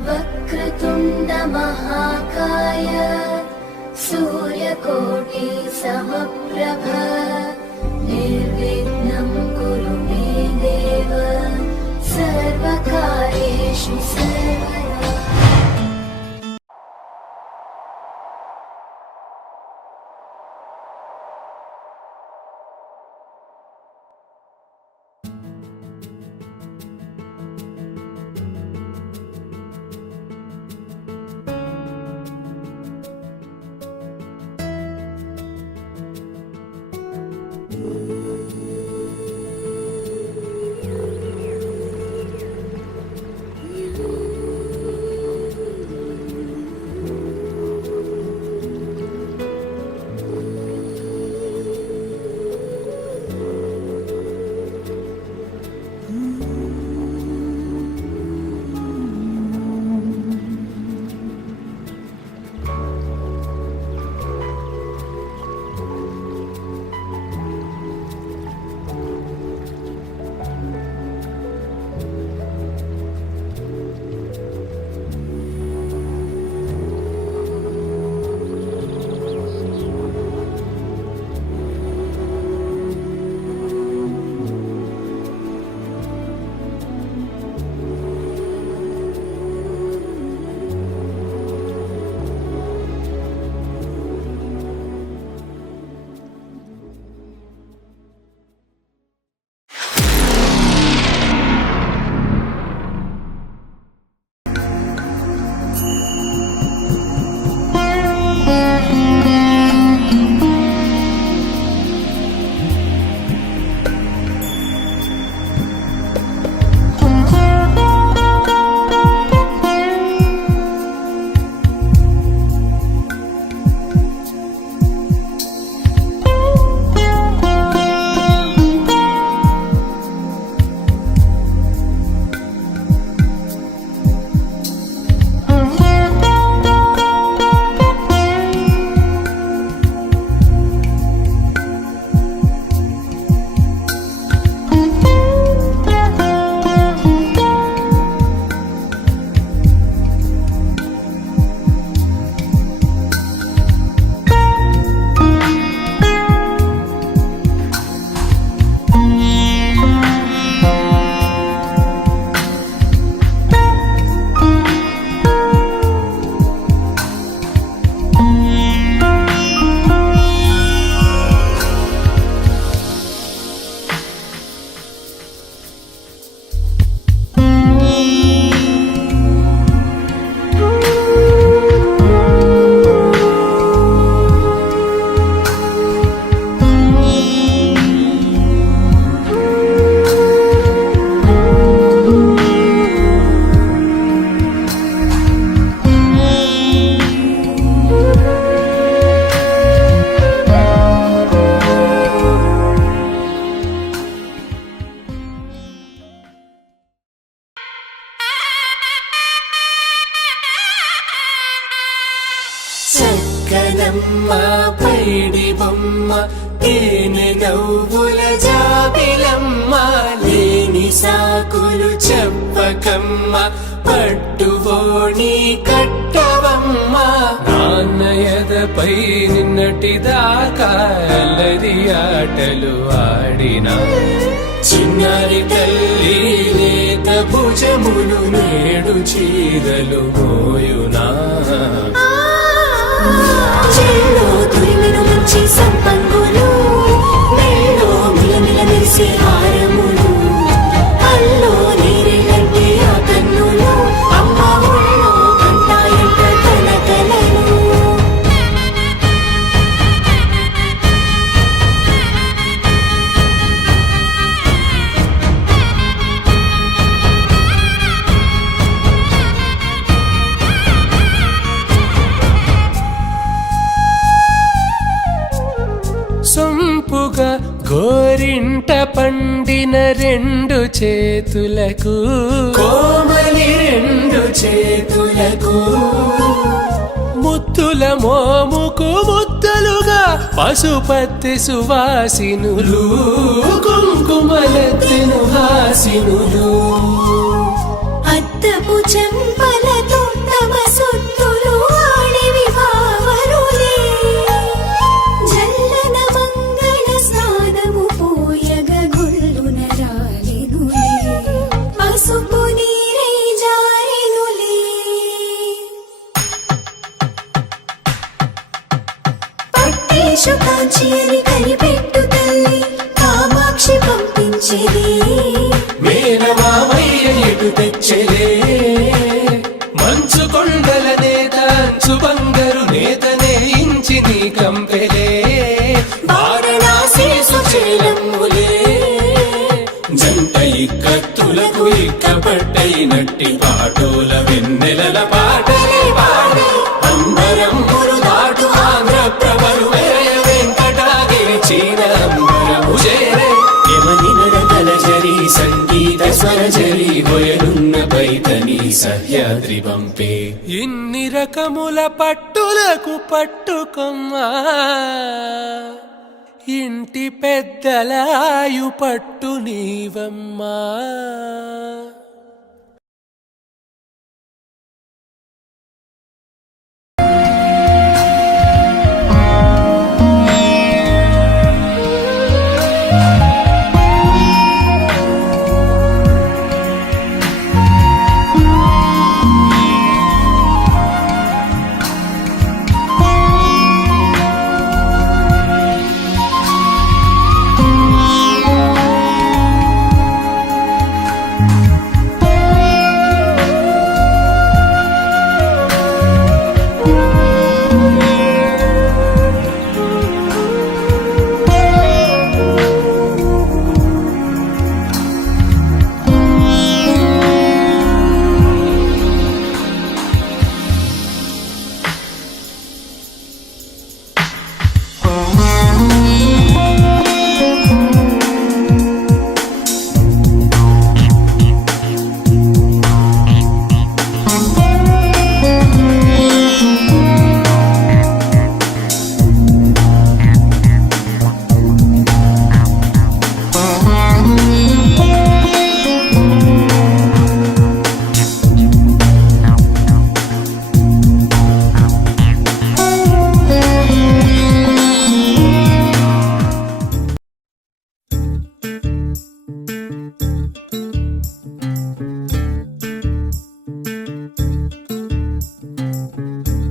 वक्रतुण्ड महाकाय सूर्यकोटि समप्रभ निर्विघ्नं कुरु मे देव सर्वकार्येषु सर्वदा। చక్కనమ్మ పైడి బొమ్మ తేనె నవ్వుల జాబిలమ్మ లేని సాకులు చెప్పకమ్మ పట్టువోణి కట్టవమ్మ నాన్నయదపై నిన్నటిదాకా అల్లరి ఆటలు ఆడినా చిన్నారి తల్లి లేత భుజములు నేడు చీరలు మోయునా చెల్లో తురిమిను మంచి సంపంగులు మెల్లో మిలమిల మెరిసే హారములు అల్లో నీరెళ్ళంటే ఆ కన్నులు అమ్మ ఒళ్ళో కంటాయంట తన కలలు చేతులకు కోమలి రెండు చేతులకు ముత్తుల మోముకు ముద్దలుగా పశుపతి సువాసినులు కుంకుమలెత్తెను హాసినులు అద్దపు చెంపలతో తమ సుత్తులు ఆడివి భావరులే జల్లన మంగళ స్నానము పోయగ గొల్లున రాలినులే పసుపు నీరై జారినులే పట్టేషు కాంచి అని కనిపెట్టు తల్లి కామాక్షి పంపించేది మేనమామయ్య ఎటు తెచ్చలే మంచు కొండల నేత అంచు బంగారు నేతనే ఇంచి నీ కంపెలే వారణాసి సుచేలమ్ములే జంట ఇక్కత్తులకు ఇక్కపట్టయినట్టి పాటోల వెన్నెలల పాటలే పాడే అంబరమ్ములు దాటు ఆంధ్ర ప్రభలు వేయ వెంకటాగిరి చీన అంబరము చేరే యమని నడకల జరి సంగీత స్వరజరి హొయలున్న పైతని సహ్యాద్రి పంపే ఇన్ని రకముల పట్టులకు పట్టుకొమ్మా ఇంటి పెద్దలాయు పట్టు నీవమ్మా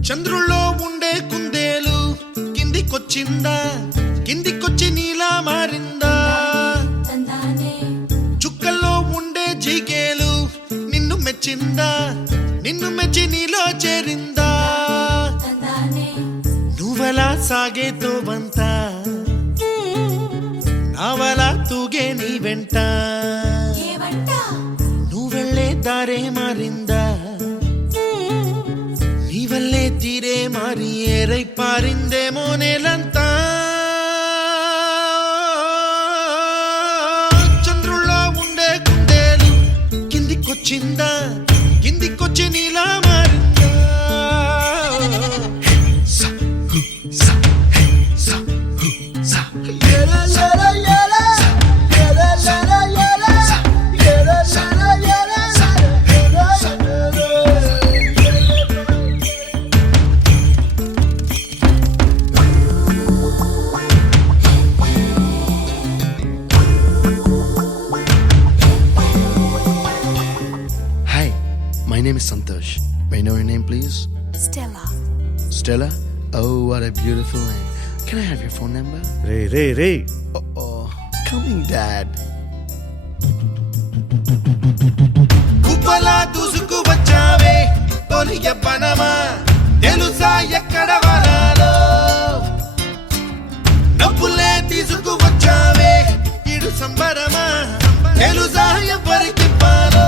చంద్రుల్లో ఉండే కుందేలు కిందికొచ్చిందా కిందికొచ్చి నీలా మారిందా చుక్కల్లో ఉండే జీకేలు నిన్ను మెచ్చిందా నిన్ను మెచ్చి నీలో చేరిందా నువ్వలా సాగేతో బంత నావలా తూగే నీ వెంట నువ్వెళ్ళే దారే మారిందా నీవల్లే తీరే మారి ఏరై పారిందేమో నేలంతా చంద్రుల్లో ఉండే కుందేలు కిందికొచ్చిందా కిందికొచ్చి నీలా మారిందా My name is Santosh. May I know your name, please? Stella. Stella? Oh, what a beautiful name. Can I have your phone number? Ray Oh, coming, Dad. కుప్పలా దూసుకు వచ్చావే తొలి ఎప్పనమా తెలుసా ఎక్కడ వనాలో డబ్బులే తీసుకు వచ్చావే ఇడు సంబరమా తెలుసా ఎవరికి పాలో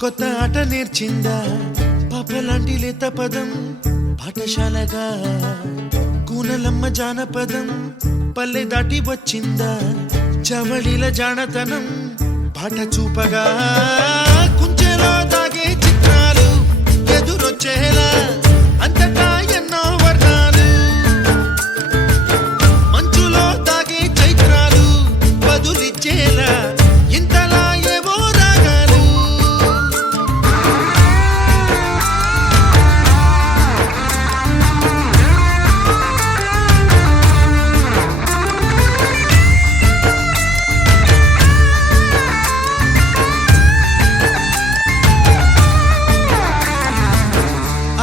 కొత్త ఆట నేర్చిందా పాపలాంటి లేత పదం పాఠశాలగా కూనలమ్మ జానపదం పల్లె దాటి వచ్చిందా చవళిల జానతనం పాట చూపగా కుంచెలో దాగే చిత్రాలు ఎదురొచ్చేలా అంతటా ఎన్నో వర్ణాలు మంచులో దాగే చైత్రాలు బదులిచ్చేలా ఇంతలా ఏవో రాగాలు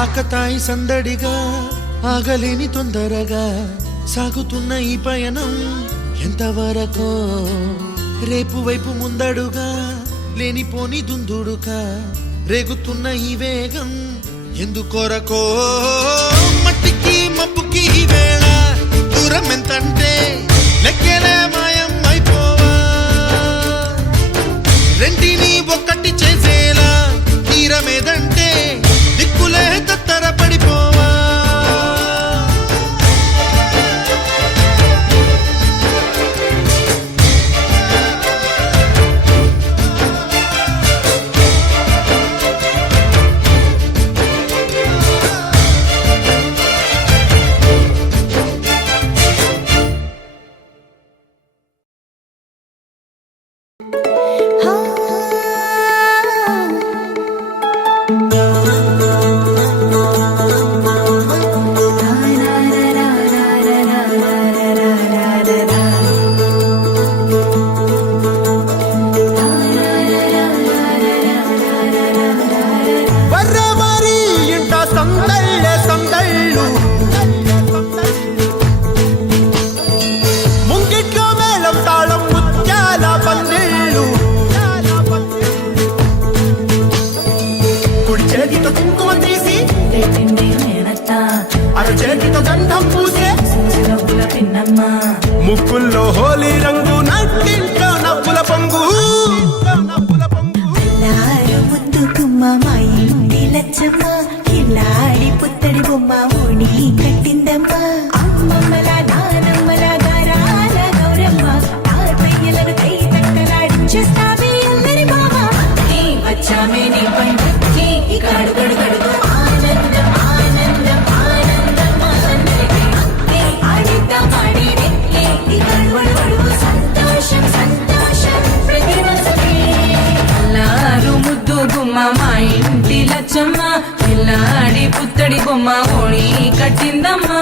ఆకతాయి సందడిగా ఆగలేని తొందరగా సాగుతున్న ఈ పయనం ఎంతవరకో రేపు వైపు ముందడుగా లేనిపోని దుందుడుగా రేగుతున్న ఈ వేగం ఎందుకొరకో మట్టికి మబ్బుకి ఈ వేళ దూరం ఎంతంటే లెక్కలే మాయం అయిపోవా రెంటిని ఒక్కటి చేసేలా తీరమేదంటే దిక్కులే తత్తర పడిపోవా ముక్కుల్లో హోలీ రంగు నట్టింట్లో నవ్వుల పొంగు ముందు గుమ్మ మా ఇంటి లచ్చమ్మ కిల్లాడి పుత్తడి బొమ్మ ఓడి కట్టిందమ్మ అమ్మమ్మల నానమ్మల గారాల గౌరమ్మ తాతయ్యలను కై తక్కలాడించేస్తావే అందరి మామ వచ్చామే నీ పండుకి ఇక అడుగడు గడుగు ఆనందం ఆనందం ఆనందం ఆడిద్దాం ఆడి ఇక అడుగడు సంతోషం సంతోషం ప్రతి మనసుకి అల్లారు ముద్దు గుమ్మ మా ఇంటి లచ్చమ్మ పిల్లాడి పుత్తడి బొమ్మ ఓడి కట్టిందమ్మా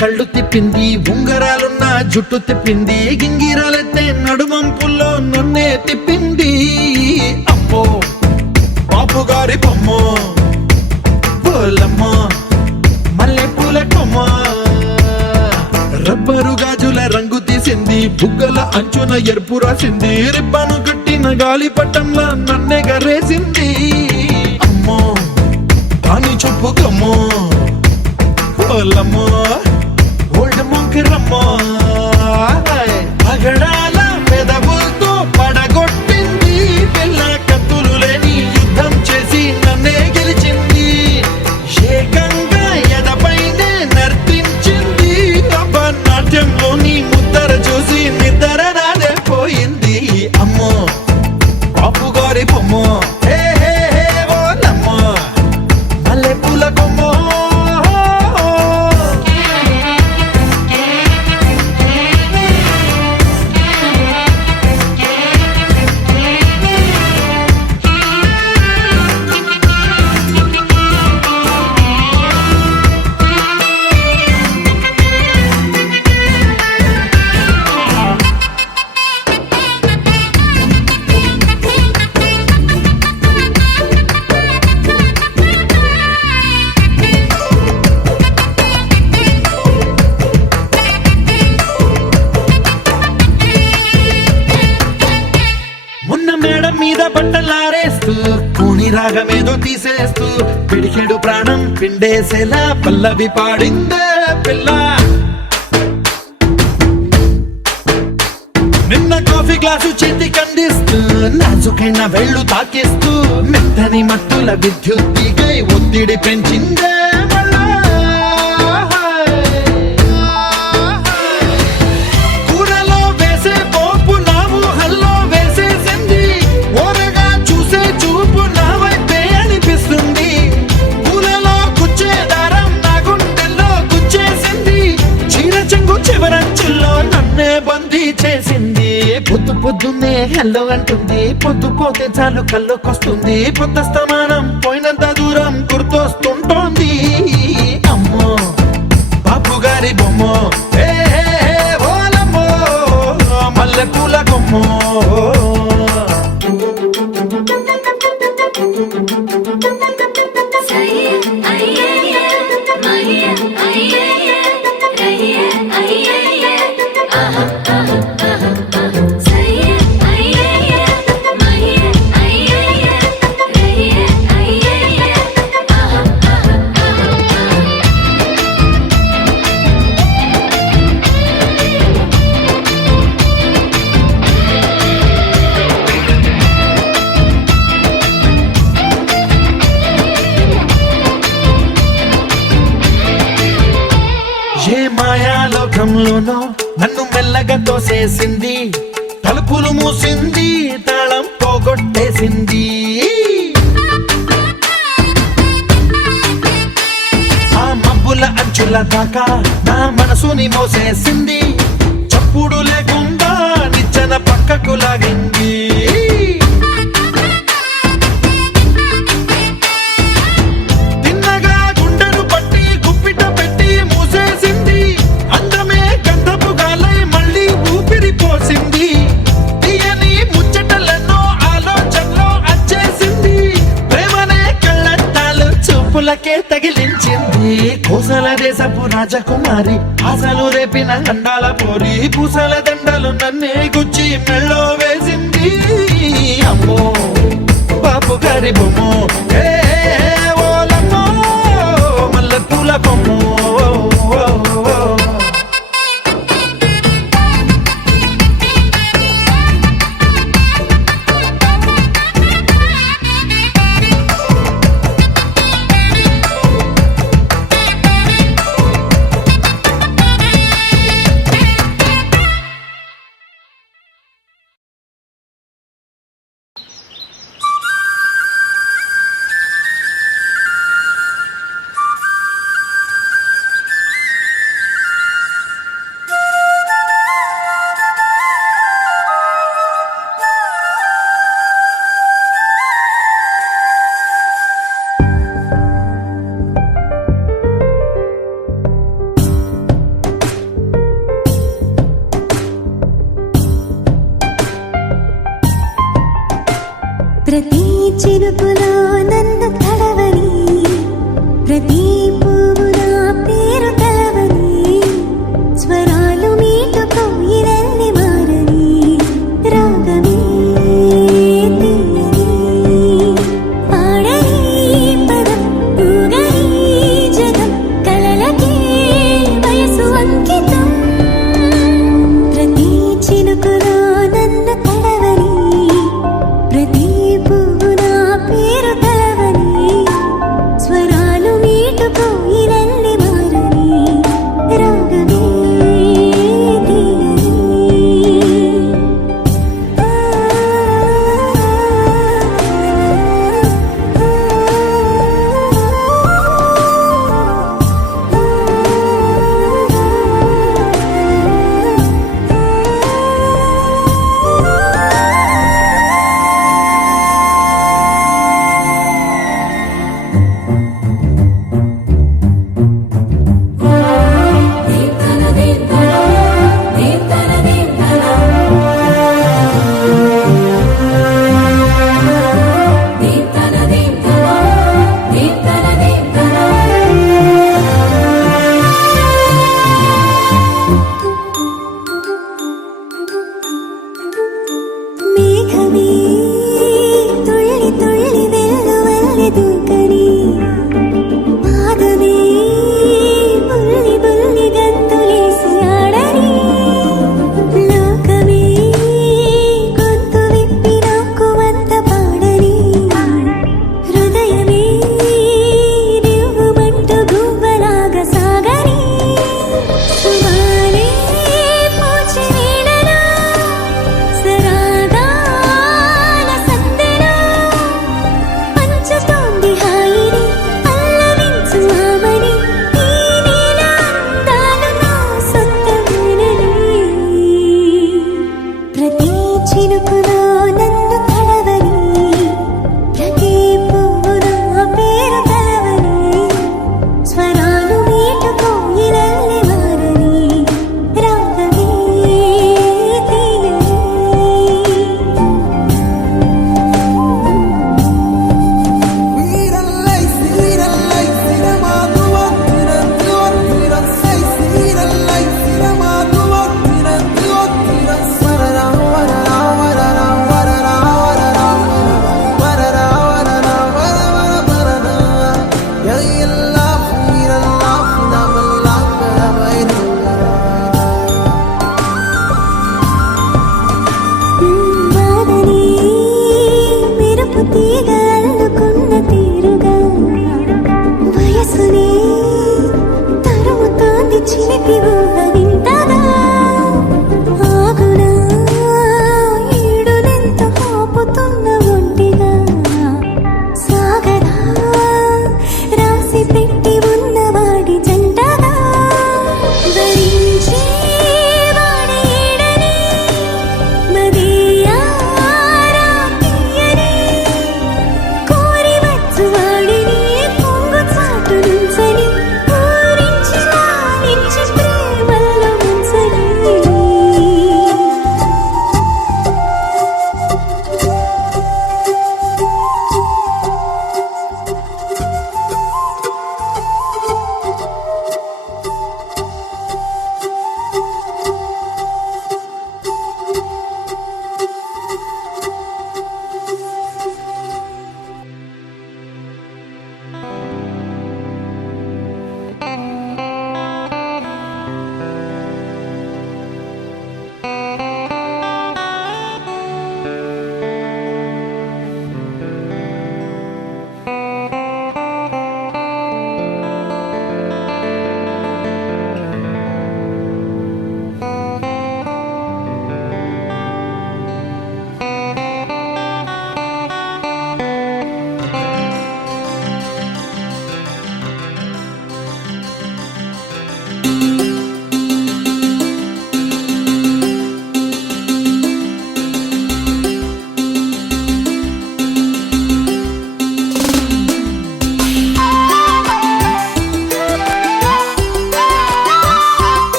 కళ్ళు తిప్పింది, ఉంగరాలున్న జుట్టు తిప్పింది, గింగిరాలెత్తే నడుమంపుల్లో నన్నే తిప్పింది. అమ్మో బాపు గారి బొమ్మ, పోలమ్మ మల్లె పూల కొమ్మ, రబ్బరు గాజుల రంగు తీసింది, బుగ్గల అంచున ఎరుపు రాసింది, రిబ్బను కట్టిన గాలి పట్టంలా నన్నే గరేసింది. అమ్మో దాని చూపు కమ్మో, పోలమ్మో ఓల్డ్ మొంకిరమ్మో, పగడాల పెదవులతో పడగొట్టింది, పిల్ల కత్తులు లేని యుద్ధం చేసి నన్నే గెలిచింది, ఏకంగా ఎదపైనే నర్తించింది, నాట్యంలోని ముద్దర చూసి నిద్ర నాదే పోయింది. అమ్మో బాపు గారి బొమ్మ, హే హే హే ఓలమ్మ మల్లె పూల కొమ్మ. మేడం మీద బట్టలారేస్తూ కూని రాగమేదో తీసేస్తూ పిడికెడు ప్రాణం పిండేసేలా పల్లవి పాడిందే పిల్ల. నిన్న కాఫీ గ్లాసు చేతి కందిస్తూ నాజుకైన వెళ్ళు తాకిస్తూ మెత్తని మత్తుల విద్యుత్తికై ఒత్తిడి పెంచిందే మళ్ళా. కూరలో వేసే పోపు నా ఊహల్లో వేసేసింది, ఓరగా చూసే చూపు నా వైపే అనిపిస్తుంది, పూలలో గుచ్చే దారం నా గుండెల్లో గుచ్చేసింది, చీర చెంగు చివరంచుల్లో నన్నే బందీ చేసింది. పొద్దు పొద్దున్నే హెల్లో అంటుంది, పొద్దు పోతే చాలు కళ్ళొకొస్తుంది, పొద్దస్తమానం పోయినంత దూరం గుర్తొస్తుంటోంది. అమ్మో బాపు గారి బొమ్మ, ఏ ఓలమ్మో మల్లె పూల కొమ్మ. ఏ మాయాలోకంలోనో నన్ను మెల్లగా తోసేసింది, తలుపులు మూసింది, తాళం పోగొట్టేసింది. ఆ మబ్బుల అంచుల దాకా నా మనసుని మోసేసింది, చప్పుడు లేకుండా నిచ్చెన పక్కకు లాగింది. తిన్నగా గుండెను పట్టి గుప్పిట పెట్టి మూసేసింది, అందమే గంధపు గాలై మళ్ళీ ఊపిరి పోసింది, తీయని ముచ్చటలెన్నో ఆలోచనలో అచ్చేసింది, ప్రేమనే కళ్ళట్టాలు చూపులకే తగిలించింది. కోసల దేశపు రాజకుమారి, ఆశలు రేపిన అండాల పోరి, పూసల దండలు నన్నే గుచ్చి మెళ్ళో వేసింది. అమ్మో బాపు గారి బొమ్మ, ఏ ఓలమ్మో మల్లె పూల బొమ్మ. ప్రతి చినుకులో నన్ను తడవని ప్రతి పువ్వు నా పేరు తలవని స్వరాలు మీటుకో ఇవన్నీ మారని రాగమే తీయని పాడని పదం ఊగని జగం కలలకే వయసు అంకితం ప్రతి చినుకులో నన్ను తడవని ప్రతి పువ్వు నా పేరు తలవని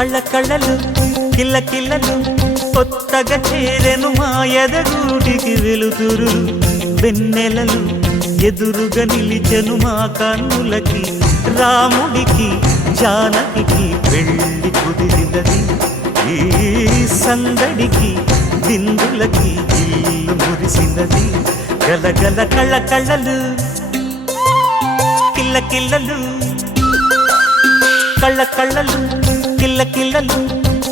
కళ్ళ కళ్ళలు కిల్ల కిల్లలు కొత్తగా చేరెను మా ఎదగూటికి వెలుతురు వెన్నెలలు ఎదురుగా నిలిచెను మా కన్నులకి రాముడికి జానకి పెళ్ళి కుదిరినది ఈ సందడికి బిందులకి ఇల్లు మురిసినది గలగల కళ్ళ కళ్ళలు కిల్ల కిల్లలు కళ్ళ కళ్ళలు కిల్ల కిల్లలు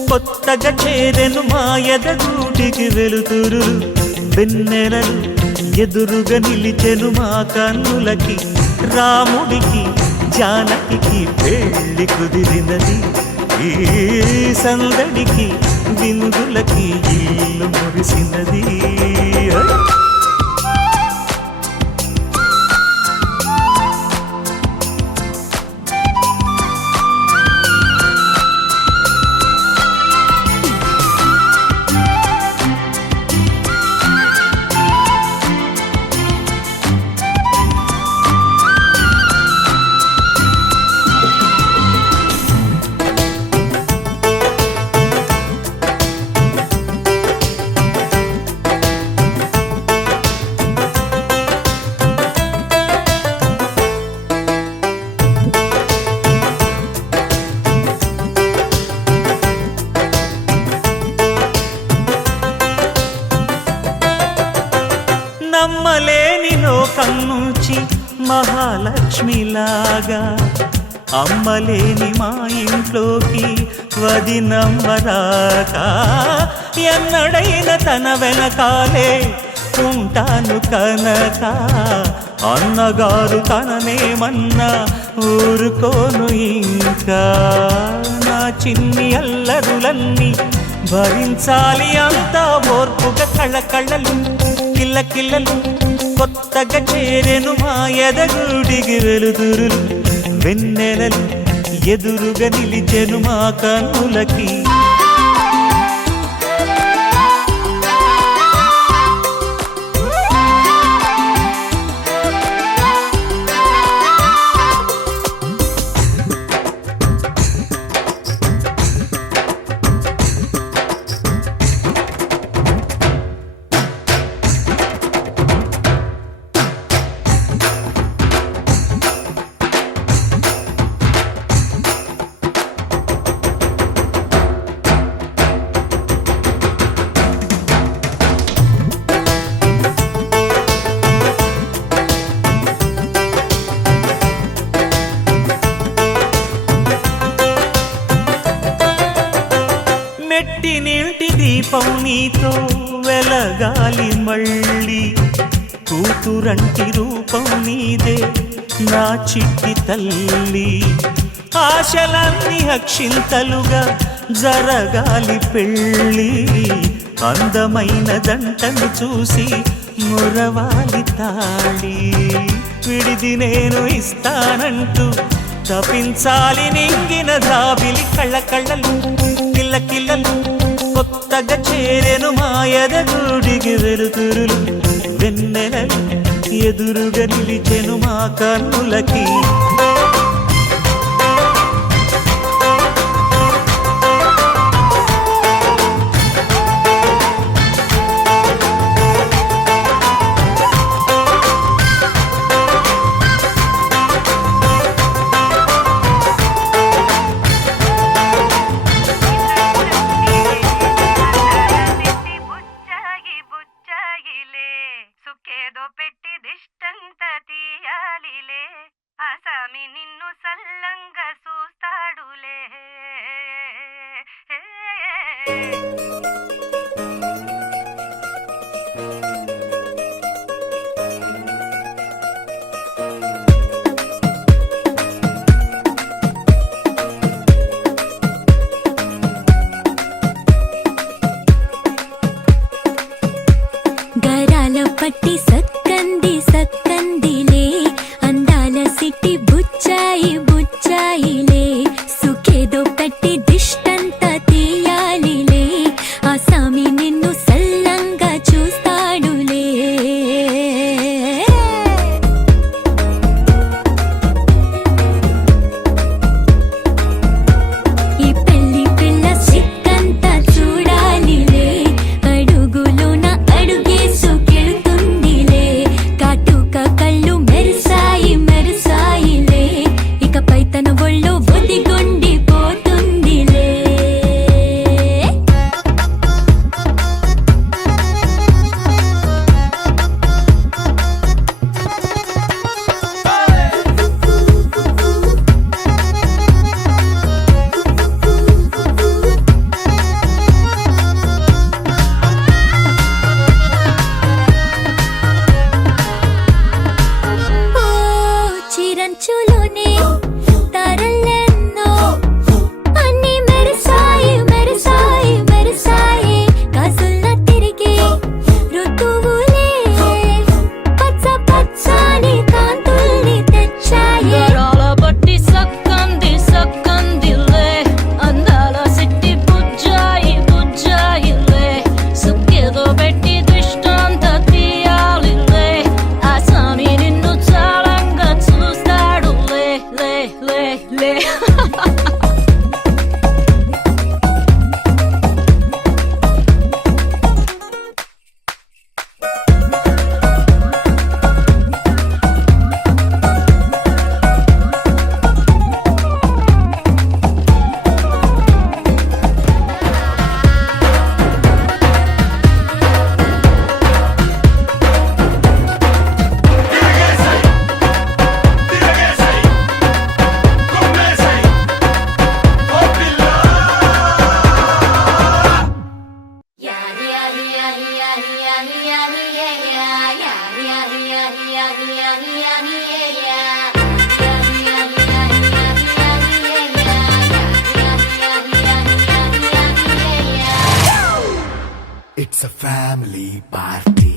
కొత్తగా చేరెను మా ఎదగూటికి వెలుతురు వెన్నెలలు ఎదురుగా నిలిచెను మా కన్నులకి రాముడికి జానకి పెళ్ళి కుదిరినది ఈ సందడికి విందులకి ఇల్లు మురిసినది నమ్మలేని లోకం నుంచి మహాలక్ష్మిలాగా అమ్మలేని మా ఇంట్లోకి వదినమ్మరాక ఎన్నడైన తన వెనకాలే ఉంటాను కనక అన్నగారు తననేమన్నా ఊరుకోను ఇంకా నా చిన్ని అల్లరులన్నీ భరించాలి అంతా ఓర్పుగా కళ్ళ కళ్ళలు కిల్ల కిల్లలు కొత్తగా చేరెను మా ఎదగూడికి వెలుతురులు వెన్నెలలు ఎదురుగా నిలిచెను మా కన్నులకి మెట్టి నీటి దీపం నీతో వెలగాలి మళ్ళీ కూతురంటి రూపం నీదే నా చిట్టి తల్లి ఆశలన్నీ అక్షింతలుగా జరగాలి పెళ్ళి అందమైన దంటను చూసి మురవాలి తాళి విడిది నేను ఇస్తానంటూ తపించాలి నింగిన దాబిలి కళ్ళ కళ్ళలు కిల్ల కిల్లలు కొత్తగా చేరెను మా ఎదగూడికి వెలుతురులు వెన్నెలలు ఎదురుగా నిలిచెను మా కన్నులకి సుఖేదో పెట్టి దిష్టంత తీయాలిలే ఆసామి నిన్ను సల్లంగా చూస్తాడులే గరాల పట్టి సక్కంది సక్కందిలే అందాల సిట్టి బుచ్చాయి బుచ్చాయి మంచులోనే తారలెన్నో అన్ని మెరిసాయి మెరిసాయి మెరిసాయి కాసుల్లా తిరిగే ఋతువులే పచ్చ పచ్చని కాంతుల్ని తెచ్చాయి గరాల బట్టి సక్కంది సక్కందిలే అందాల సిట్టి బుజ్జాయి బుజ్జాయిలే సుక్కేదో పెట్టి దృష్టాంత తీయాలిలే ఆ స్వామి నిన్ను చాలంగా చూస్తాడులే లే లే లే It's a family party.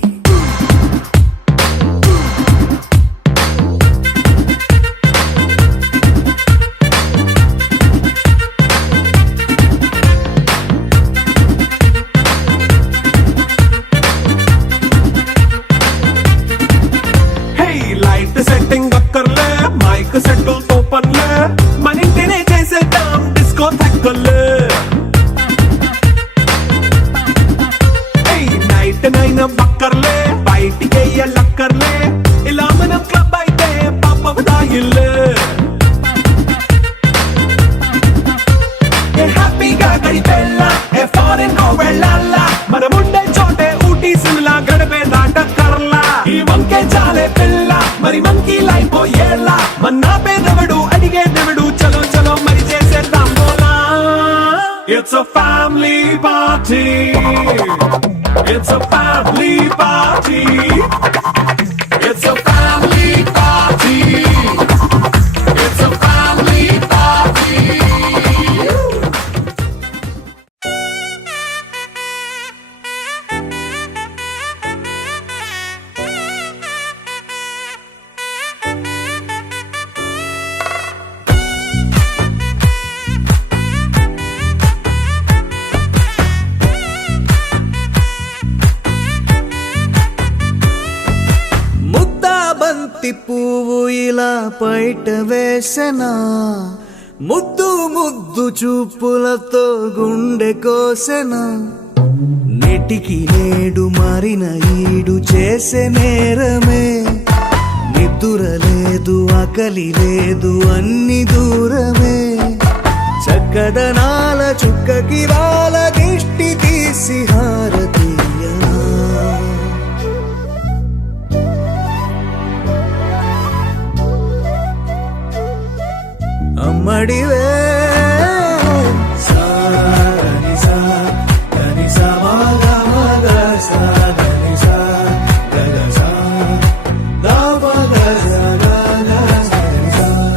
Hey, light setting అక్కర్లే మైక్ సెట్టు తో పనిలే మన ఇంటినే చేసేద్దాం డిస్కో థక్కర్లే నైట్ నైన్ బక్కర్లే బయటికి లక్కర్లే ఇలా మనం క్లబ్ అయితే పాప దాయిల్లే హ్యాపీగా గడిపెళ్ళ ఏ ఫారెన్ కో వెళ్ళాల మనం ఉండే చోటే ఊటీ సిమ్లా గడిపే దాటక్కర్లా ఈ వంకే చాలే పిల్ల మరి మంకీ లైఫ్ ఏళ్ళ మన్నా పేదవడు అడిగే దేవుడు చలో చలో మరి చేసేద్దాం బోలా it's a family party. It's a family party. It's a family party. It's a family party. బంతి పువ్వు ఇలా బయట వేసెనా ముద్దు ముద్దు చూపులతో గుండె కోసెనా నెటికి నేడు మారిన ఈడు చేసే నేరమే నిద్ర లేదు ఆకలి లేదు అన్ని దూరమే చక్కదనాల చుక్కకి వాళ్ళ దిష్టి తీసి హారతీయనా అమ్మడివే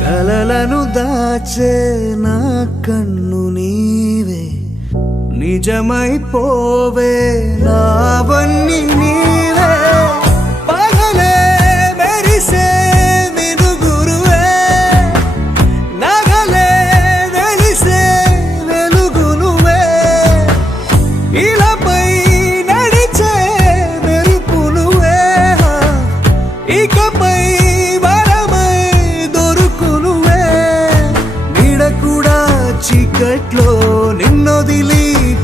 కలలను దాచే నా కన్ను నీవే నిజమైపోవే నావన్నీ నీవే పగలే మెరిసే మినుగురువే నగలే వెలిసే వెలుగు నువ్వే ఇలాపై నడిచే మెరుపు నువ్వే ఇకపై వరమై దొరుకు నువ్వే నీడ కూడా చీకట్లో నిన్నొదిలి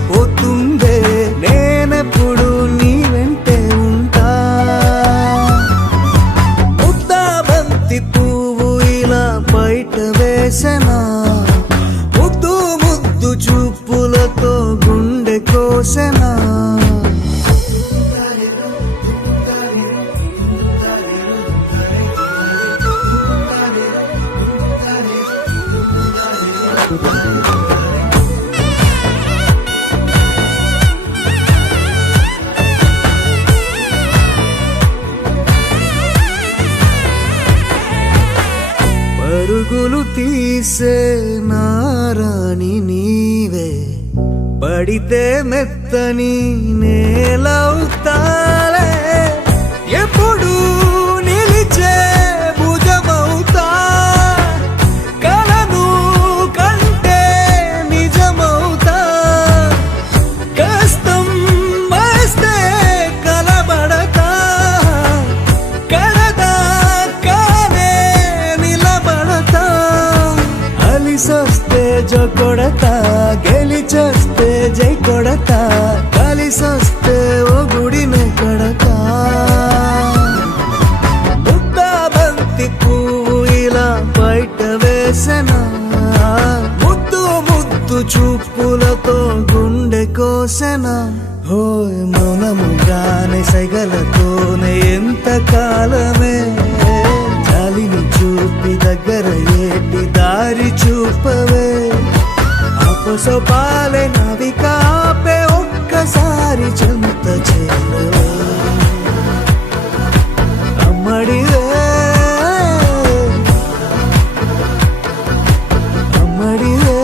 పోతుందే నేనెప్పుడు నీ వెంటే ఉంటా ముద్దా బంతి పువ్వు ఇలా బయట వేసెనా ముద్దు ముద్దు చూపులతో గుండె కోసెనా పరుగులు తీసే నారాణి నీవే పడితే మెత్తని నేలవుతాలే ఎప్పుడు నిలిచే భుజమవుతా కలను కంటే నిజమవుతా కష్టం వస్తే కలబడతా కడదాకానే నిలబడతా అలిసొస్తే జో కొడతా గెలిచొస్తే జై కొడతా కలిసొస్తే ఓ గుడినే కడతా ముద్దాబంతి పువ్వు ఇలా బయట వేసెనా ముద్దు ముద్దు చూపులతో గుండె కోసెనా హోయ్ మౌనముగానే సైగలతోనే ఎంత కాలమే జాలిని చూపి దగ్గర ఏటి దారి చూపవే అపసోపాలే నవికాపే ఒక్కసారి చెంత చేరవే అమ్మడివే అమ్మడివే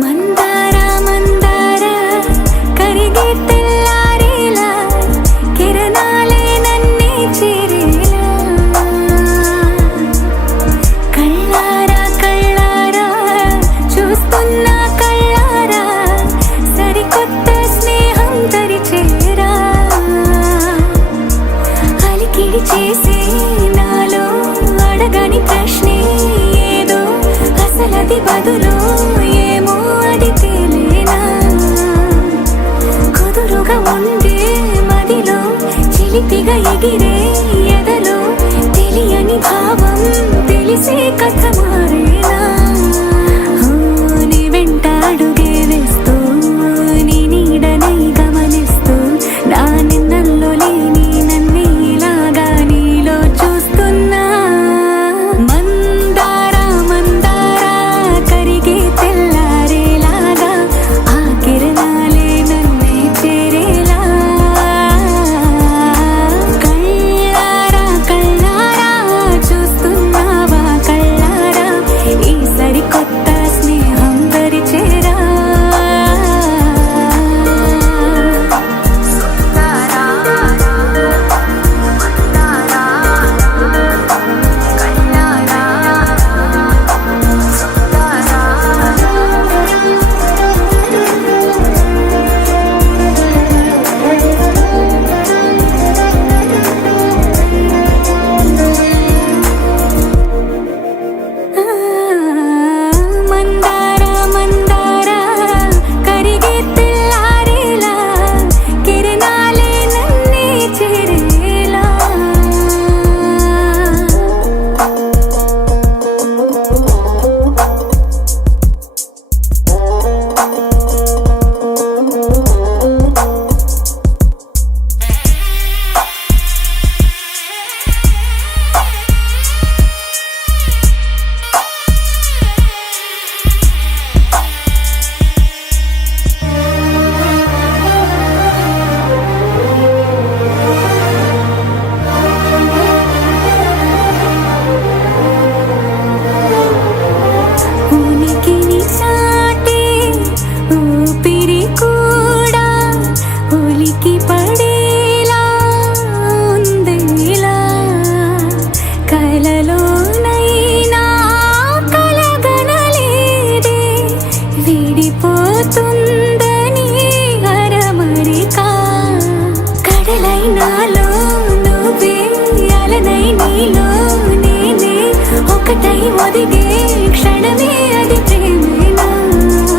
మందార మందార కరిగే తెల్లారేలా కిరణాలే నన్నే చేరేలా కళ్ళారా కళ్ళారా చూస్తున్నా కళ్ళారా సరికొత్త స్నేహం తరిచేరా అలికిడి చేసే నాలో అడగని ప్రశ్నే ఏదో అసలది బదులు ఏమో అది తేలేనా కుదురుగా ఉండే మదిలో చిలిపిగా ఎగిరే